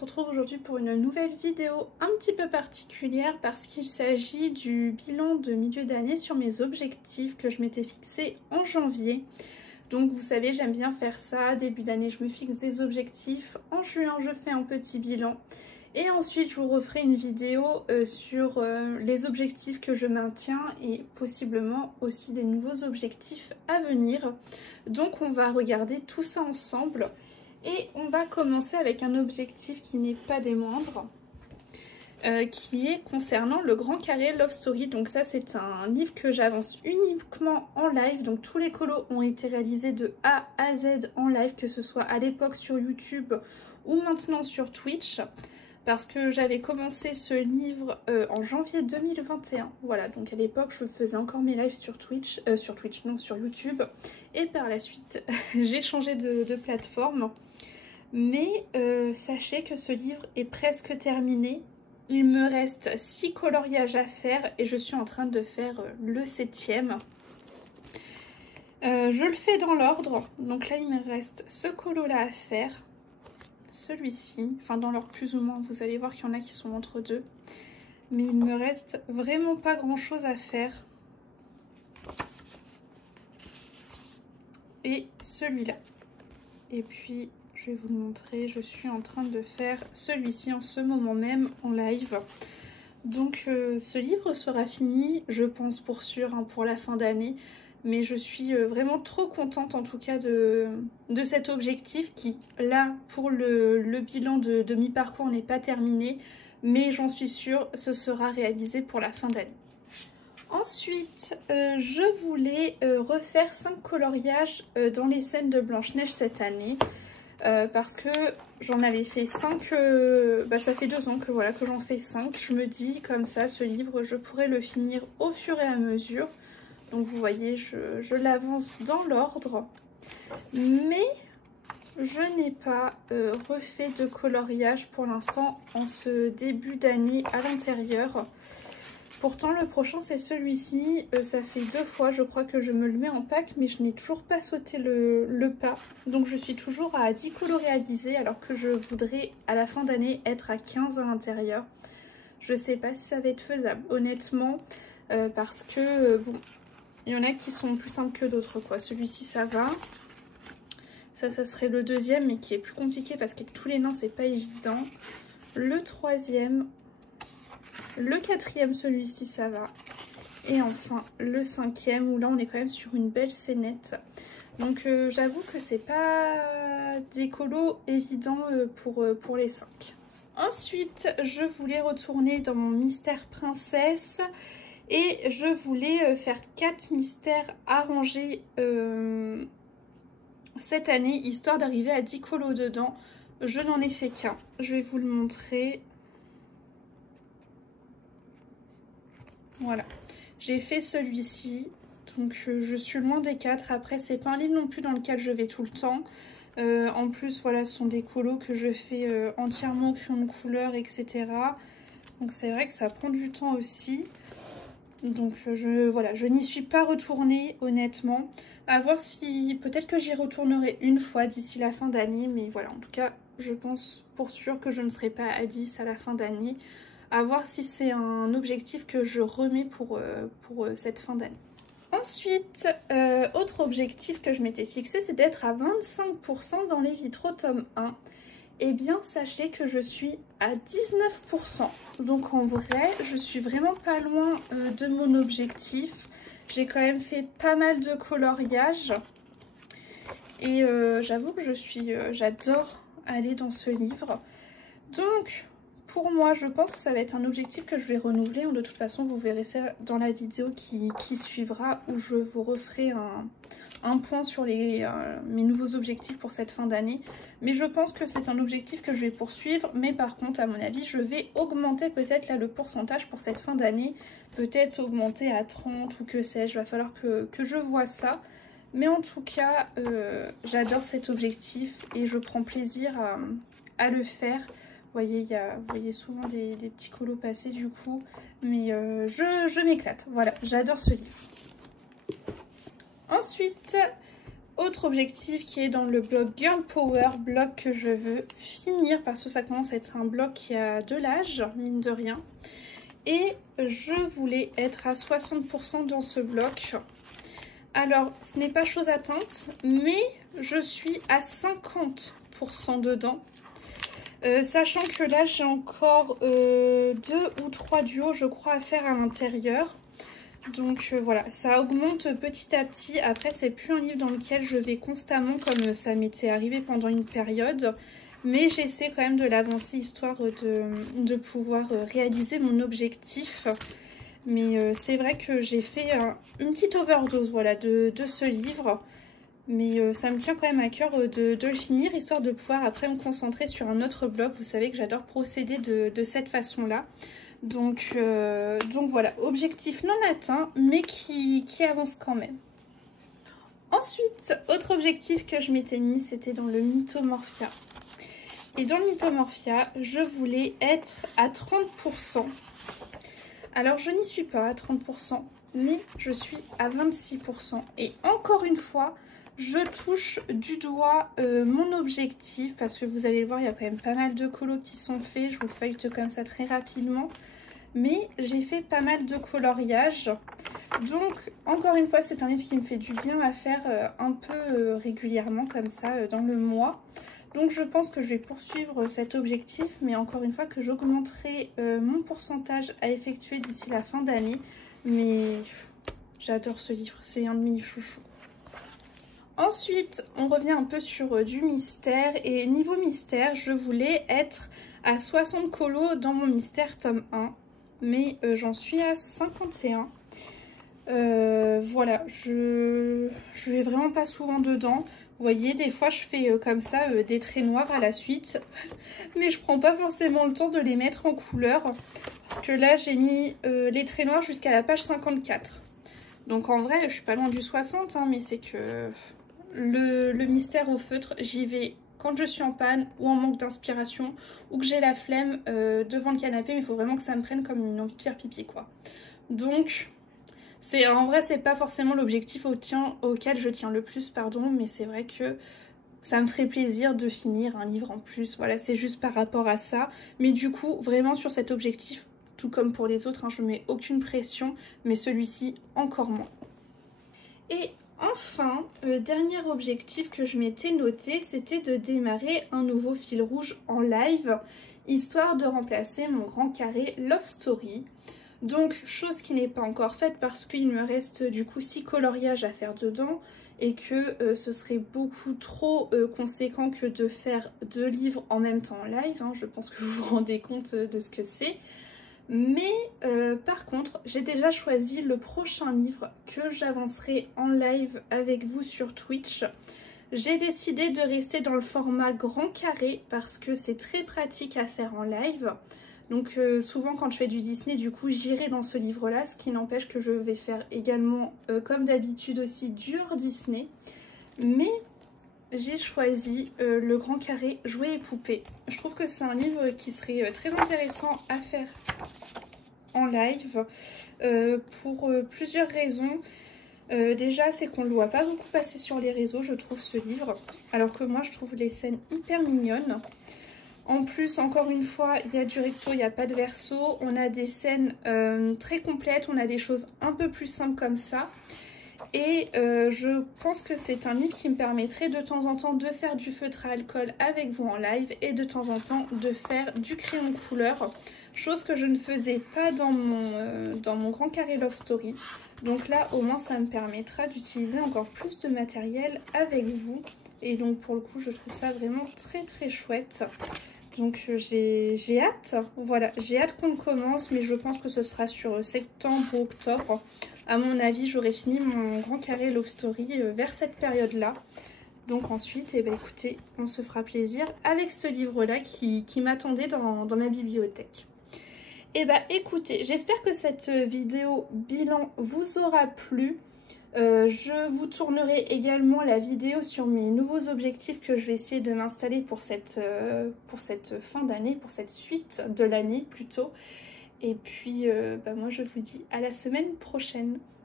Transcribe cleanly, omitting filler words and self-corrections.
se retrouve aujourd'hui pour une nouvelle vidéo un petit peu particulière parce qu'il s'agit du bilan de milieu d'année sur mes objectifs que je m'étais fixé en janvier. Donc vous savez, j'aime bien faire ça, début d'année je me fixe des objectifs, en juin je fais un petit bilan et ensuite je vous referai une vidéo sur les objectifs que je maintiens et possiblement aussi des nouveaux objectifs à venir. Donc on va regarder tout ça ensemble. Et on va commencer avec un objectif qui n'est pas des moindres, qui est concernant le Grand Carré Love Story. Donc ça c'est un livre que j'avance uniquement en live, donc tous les colos ont été réalisés de A à Z en live, que ce soit à l'époque sur YouTube ou maintenant sur Twitch. Parce que j'avais commencé ce livre en janvier 2021. Voilà, donc à l'époque je faisais encore mes lives sur sur YouTube. Et par la suite j'ai changé de plateforme. Mais sachez que ce livre est presque terminé. Il me reste 6 coloriages à faire et je suis en train de faire le 7e. Je le fais dans l'ordre. Donc là il me reste ce colo là à faire. Celui-ci, enfin dans l'ordre plus ou moins, vous allez voir qu'il y en a qui sont entre deux. Mais il me reste vraiment pas grand chose à faire. Et celui-là. Et puis je vais vous le montrer, je suis en train de faire celui-ci en ce moment même en live. Donc ce livre sera fini, je pense pour sûr, hein, pour la fin d'année. Mais je suis vraiment trop contente en tout cas de cet objectif qui, là, pour le bilan de mi-parcours n'est pas terminé. Mais j'en suis sûre, ce sera réalisé pour la fin d'année. Ensuite, je voulais refaire 5 coloriages dans les scènes de Blanche-Neige cette année. Parce que j'en avais fait 5, ça fait 2 ans que voilà que j'en fais 5. Je me dis comme ça, ce livre, je pourrais le finir au fur et à mesure. Donc vous voyez, je l'avance dans l'ordre. Mais je n'ai pas refait de coloriage pour l'instant en ce début d'année à l'intérieur. Pourtant le prochain c'est celui-ci, ça fait 2 fois je crois que je me le mets en pack, mais je n'ai toujours pas sauté le pas. Donc je suis toujours à 10 colos réalisés alors que je voudrais à la fin d'année être à 15 à l'intérieur. Je sais pas si ça va être faisable honnêtement, parce que bon, il y en a qui sont plus simples que d'autres quoi. Celui-ci ça va. Ça serait le 2e mais qui est plus compliqué parce qu'avec tous les nains c'est pas évident. Le 3e. Le 4e, celui-ci, ça va. Et enfin, le 5e, où là, on est quand même sur une belle scénette. Donc, j'avoue que c'est pas des colos évidents pour les 5. Ensuite, je voulais retourner dans mon mystère princesse. Et je voulais faire 4 mystères arrangés cette année, histoire d'arriver à 10 colos dedans. Je n'en ai fait qu'un. Je vais vous le montrer. Voilà, j'ai fait celui-ci, donc je suis loin des 4. Après, c'est pas un livre non plus dans lequel je vais tout le temps. En plus, voilà, ce sont des colos que je fais entièrement au crayon de couleur, etc. Donc c'est vrai que ça prend du temps aussi. Donc voilà, je n'y suis pas retournée, honnêtement. À voir si, peut-être que j'y retournerai une fois d'ici la fin d'année. Mais voilà, en tout cas, je pense pour sûr que je ne serai pas à 10 à la fin d'année. À voir si c'est un objectif que je remets pour cette fin d'année. Ensuite, autre objectif que je m'étais fixé, c'est d'être à 25% dans les vitraux tome 1. Eh bien, sachez que je suis à 19%. Donc en vrai, je suis vraiment pas loin de mon objectif. J'ai quand même fait pas mal de coloriage. Et j'avoue que j'adore aller dans ce livre. Donc pour moi, je pense que ça va être un objectif que je vais renouveler. De toute façon, vous verrez ça dans la vidéo qui suivra, où je vous referai un point sur mes nouveaux objectifs pour cette fin d'année. Mais je pense que c'est un objectif que je vais poursuivre. Mais par contre, à mon avis, je vais augmenter peut-être là le pourcentage pour cette fin d'année. Peut-être augmenter à 30 ou que sais-je. Il va falloir que je vois ça. Mais en tout cas, j'adore cet objectif et je prends plaisir à le faire. Vous voyez souvent des petits colos passer du coup, mais je m'éclate. Voilà, j'adore ce livre. Ensuite, autre objectif qui est dans le blog Girl Power, blog que je veux finir parce que ça commence à être un blog qui a de l'âge, mine de rien. Et je voulais être à 60% dans ce bloc. Alors, ce n'est pas chose atteinte, mais je suis à 50% dedans. Sachant que là, j'ai encore 2 ou 3 duos, je crois, à faire à l'intérieur. Donc voilà, ça augmente petit à petit. Après, c'est plus un livre dans lequel je vais constamment, comme ça m'était arrivé pendant une période. Mais j'essaie quand même de l'avancer, histoire de pouvoir réaliser mon objectif. Mais c'est vrai que j'ai fait une petite overdose, voilà, de ce livre. Mais ça me tient quand même à cœur de le finir, histoire de pouvoir après me concentrer sur un autre blog. Vous savez que j'adore procéder de cette façon-là. Donc voilà, objectif non atteint, mais qui avance quand même. Ensuite, autre objectif que je m'étais mis, c'était dans le Mythomorphia. Et dans le Mythomorphia, je voulais être à 30%. Alors, je n'y suis pas à 30%, mais je suis à 26%. Et encore une fois, je touche du doigt mon objectif, parce que vous allez le voir, il y a quand même pas mal de colos qui sont faits. Je vous feuillete comme ça très rapidement. Mais j'ai fait pas mal de coloriage. Donc, encore une fois, c'est un livre qui me fait du bien à faire un peu régulièrement, comme ça, dans le mois. Donc, je pense que je vais poursuivre cet objectif, mais encore une fois, que j'augmenterai mon pourcentage à effectuer d'ici la fin d'année. Mais j'adore ce livre, c'est un de mes chouchous. Ensuite, on revient un peu sur du mystère. Et niveau mystère, je voulais être à 60 colos dans mon mystère tome 1. Mais j'en suis à 51. Voilà, je vais vraiment pas souvent dedans. Vous voyez, des fois je fais comme ça des traits noirs à la suite. Mais je prends pas forcément le temps de les mettre en couleur. Parce que là j'ai mis les traits noirs jusqu'à la page 54. Donc en vrai je suis pas loin du 60, hein, mais c'est que le mystère au feutre, j'y vais quand je suis en panne ou en manque d'inspiration ou que j'ai la flemme devant le canapé, mais il faut vraiment que ça me prenne comme une envie de faire pipi, quoi. Donc, en vrai, c'est pas forcément l'objectif auquel je tiens le plus, pardon, mais c'est vrai que ça me ferait plaisir de finir un livre en plus. Voilà, c'est juste par rapport à ça. Mais du coup, vraiment sur cet objectif, tout comme pour les autres, hein, je mets aucune pression, mais celui-ci encore moins. Et enfin, le dernier objectif que je m'étais noté, c'était de démarrer un nouveau fil rouge en live, histoire de remplacer mon grand carré Love Story. Donc, chose qui n'est pas encore faite parce qu'il me reste du coup 6 coloriages à faire dedans et que ce serait beaucoup trop conséquent que de faire 2 livres en même temps en live, hein. Je pense que vous vous rendez compte de ce que c'est. Mais par contre, j'ai déjà choisi le prochain livre que j'avancerai en live avec vous sur Twitch. J'ai décidé de rester dans le format grand carré parce que c'est très pratique à faire en live. Donc souvent quand je fais du Disney, du coup j'irai dans ce livre-là, ce qui n'empêche que je vais faire également, comme d'habitude aussi, du hors Disney. Mais j'ai choisi le grand carré jouets et poupées. Je trouve que c'est un livre qui serait très intéressant à faire en live pour plusieurs raisons. Déjà, c'est qu'on ne le voit pas beaucoup passer sur les réseaux, je trouve, ce livre. Alors que moi, je trouve les scènes hyper mignonnes. En plus, encore une fois, il y a du recto, il n'y a pas de verso. On a des scènes très complètes, on a des choses un peu plus simples comme ça. Et je pense que c'est un livre qui me permettrait de temps en temps de faire du feutre à alcool avec vous en live et de temps en temps de faire du crayon couleur, chose que je ne faisais pas dans mon grand carré Love Story. Donc là, au moins, ça me permettra d'utiliser encore plus de matériel avec vous. Et donc, pour le coup, je trouve ça vraiment très très chouette. Donc, j'ai hâte. Voilà, j'ai hâte qu'on commence, mais je pense que ce sera sur septembre ou octobre. À mon avis, j'aurai fini mon grand carré Love Story vers cette période-là. Donc ensuite, eh ben, écoutez, on se fera plaisir avec ce livre-là qui m'attendait dans ma bibliothèque. Et bah écoutez, j'espère que cette vidéo bilan vous aura plu. Je vous tournerai également la vidéo sur mes nouveaux objectifs que je vais essayer de m'installer pour cette fin d'année, pour cette suite de l'année plutôt. Et puis, bah moi je vous dis à la semaine prochaine.